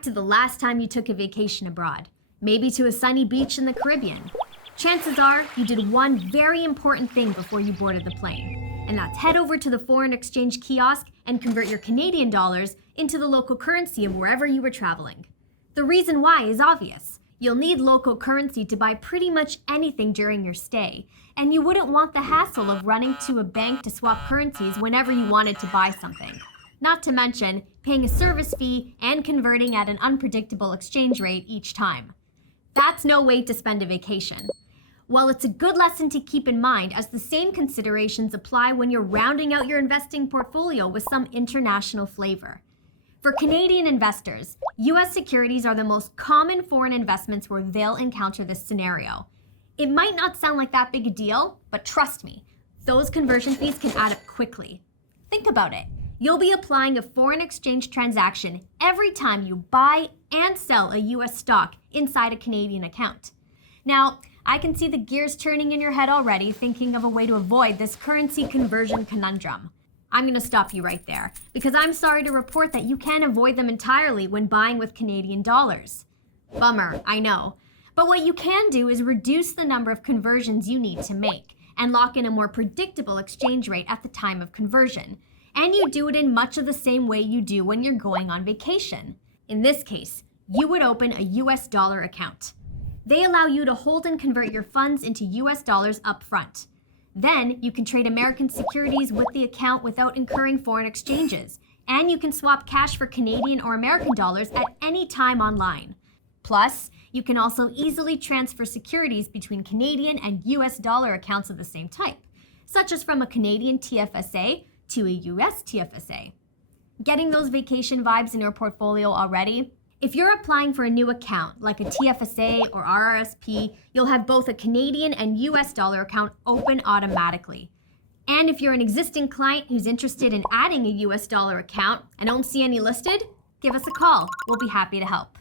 back to the last time you took a vacation abroad, maybe to a sunny beach in the Caribbean. Chances are you did one very important thing before you boarded the plane, and that's head over to the foreign exchange kiosk and convert your Canadian dollars into the local currency of wherever you were traveling. The reason why is obvious. You'll need local currency to buy pretty much anything during your stay, and you wouldn't want the hassle of running to a bank to swap currencies whenever you wanted to buy something. Not to mention paying a service fee and converting at an unpredictable exchange rate each time. That's no way to spend a vacation. Well, it's a good lesson to keep in mind, as the same considerations apply when you're rounding out your investing portfolio with some international flavor. For Canadian investors, U.S. securities are the most common foreign investments where they'll encounter this scenario. It might not sound like that big a deal, but trust me, those conversion fees can add up quickly. Think about it. You'll be applying a foreign exchange transaction every time you buy and sell a U.S. stock inside a Canadian account. Now, I can see the gears turning in your head already, thinking of a way to avoid this currency conversion conundrum. I'm going to stop you right there, because I'm sorry to report that you can't avoid them entirely when buying with Canadian dollars. Bummer, I know. But what you can do is reduce the number of conversions you need to make and lock in a more predictable exchange rate at the time of conversion. And you do it in much of the same way you do when you're going on vacation. In this case, you would open a US dollar account. They allow you to hold and convert your funds into US dollars up front. Then you can trade American securities with the account without incurring foreign exchanges, and you can swap cash for Canadian or American dollars at any time online. Plus, you can also easily transfer securities between Canadian and US dollar accounts of the same type, such as from a Canadian TFSA to a US TFSA. Getting those vacation vibes in your portfolio already? If you're applying for a new account, like a TFSA or RRSP, you'll have both a Canadian and US dollar account open automatically. And if you're an existing client who's interested in adding a US dollar account and don't see any listed, give us a call. We'll be happy to help.